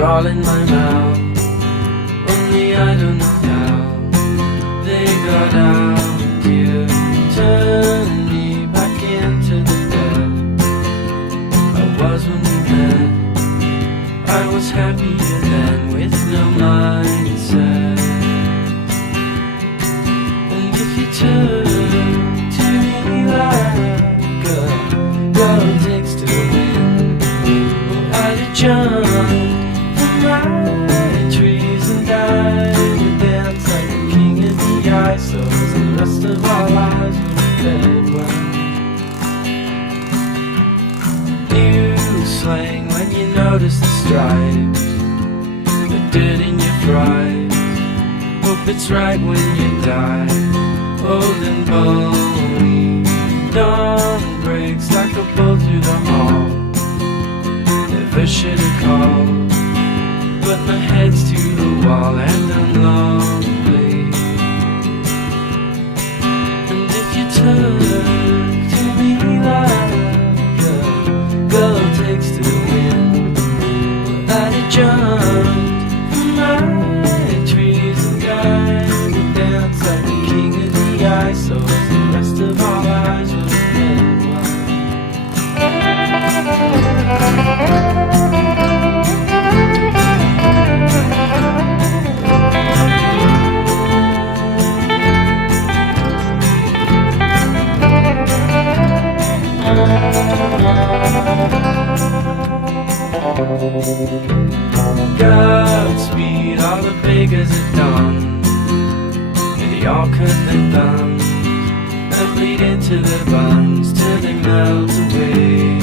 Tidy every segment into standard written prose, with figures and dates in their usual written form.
are all in my mouth. Only I don't know how they got out. You turned me back into the bed I was when we met. I was happier then with no mindset. And if you turn to me like a girl takes to the wind, well, I'd have jumped from my trees and died and dance like a king in the ice. So the rest of our lives were dead. New slang when you notice the stripes, the dirt in your fries. Hope it's right when you die, old and bony. Dawn breaks like a bolt through the hall. Never should have called, but my head's to the wall and I'm lonely. And if you turn to me like a girl takes to the wind, well, I'd have jumped from my trees and died and danced like the king of the ice. So as the rest of our lives were dead. Godspeed, all the beggars at dawn. May they all cut their thumbs and bleed into their buns till they melt away.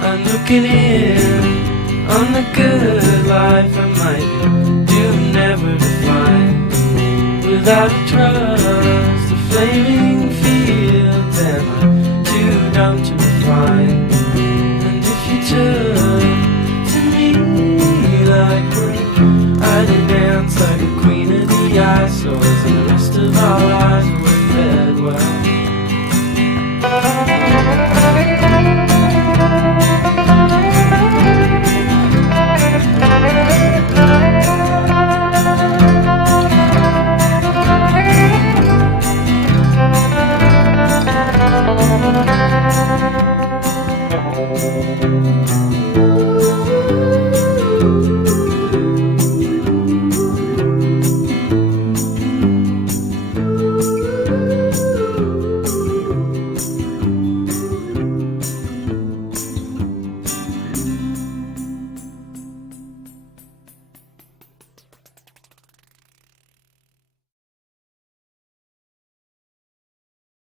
I'm looking in on the good life I might be doomed never to find. Without a trust, the flaming fields, am I too dumb to refine? And if you turn to me like one, I'd dance like a queen of the ice. So as the rest of our lives were fed well.